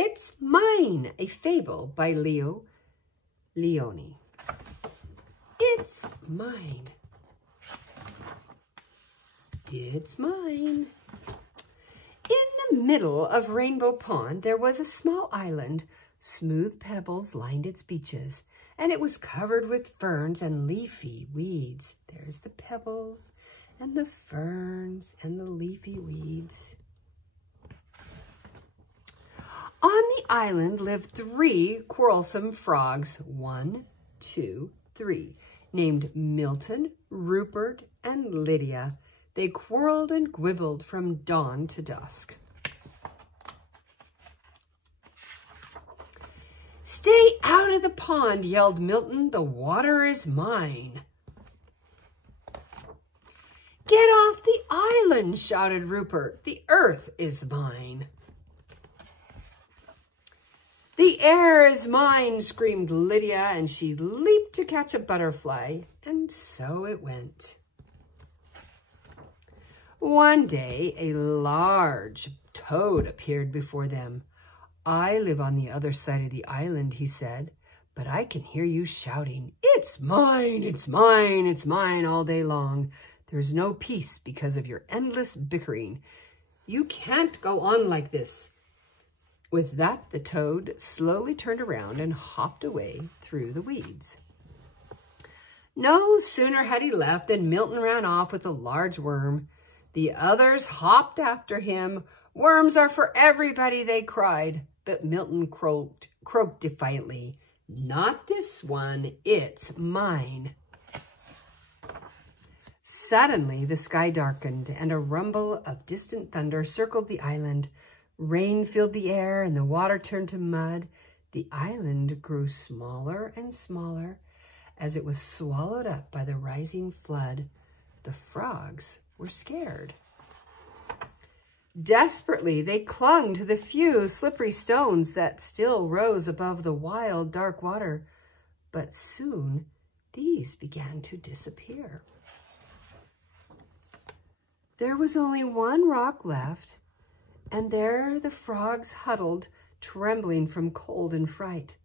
It's Mine, a fable by Leo Lionni. It's mine. It's mine. In the middle of Rainbow Pond, there was a small island. Smooth pebbles lined its beaches, and it was covered with ferns and leafy weeds. There's the pebbles and the ferns and the leafy weeds. On the island lived 3 quarrelsome frogs, 1, 2, 3, named Milton, Rupert, and Lydia. They quarreled and gwibbled from dawn to dusk. "Stay out of the pond," yelled Milton. "The water is mine." "Get off the island," shouted Rupert. "The earth is mine." "The air is mine," screamed Lydia, and she leaped to catch a butterfly, and so it went. One day, a large toad appeared before them. "I live on the other side of the island," he said, "but I can hear you shouting, 'It's mine, it's mine, it's mine,' all day long. There's no peace because of your endless bickering. You can't go on like this." With that, the toad slowly turned around and hopped away through the weeds. No sooner had he left than Milton ran off with a large worm. The others hopped after him. "Worms are for everybody," they cried. But Milton croaked defiantly, "Not this one, it's mine." Suddenly, the sky darkened, and a rumble of distant thunder circled the island. Rain filled the air, and the water turned to mud. The island grew smaller and smaller as it was swallowed up by the rising flood. The frogs were scared. Desperately, they clung to the few slippery stones that still rose above the wild, dark water. But soon, these began to disappear. There was only one rock left, and there the frogs huddled, trembling from cold and fright.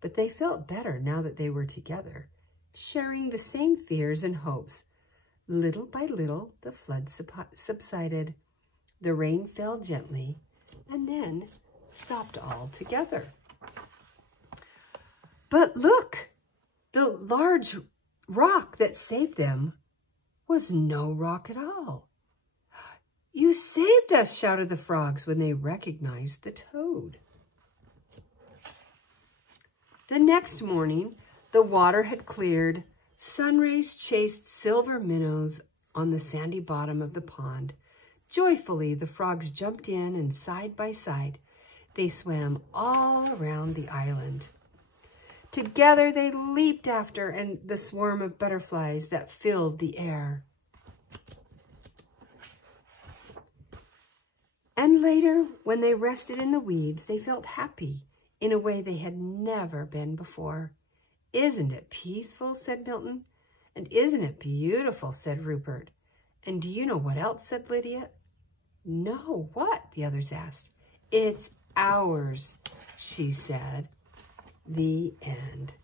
But they felt better now that they were together, sharing the same fears and hopes. Little by little, the flood subsided. The rain fell gently and then stopped altogether. But look, the large rock that saved them was no rock at all. "You saved us," shouted the frogs when they recognized the toad. The next morning, the water had cleared. Sun rays chased silver minnows on the sandy bottom of the pond. Joyfully, the frogs jumped in, and side by side, they swam all around the island. Together, they leaped after the swarm of butterflies that filled the air. And later, when they rested in the weeds, they felt happy in a way they had never been before. "Isn't it peaceful?" said Milton. "And isn't it beautiful?" said Rupert. "And do you know what else?" said Lydia. "No, what?" the others asked. "It's ours," she said. The end.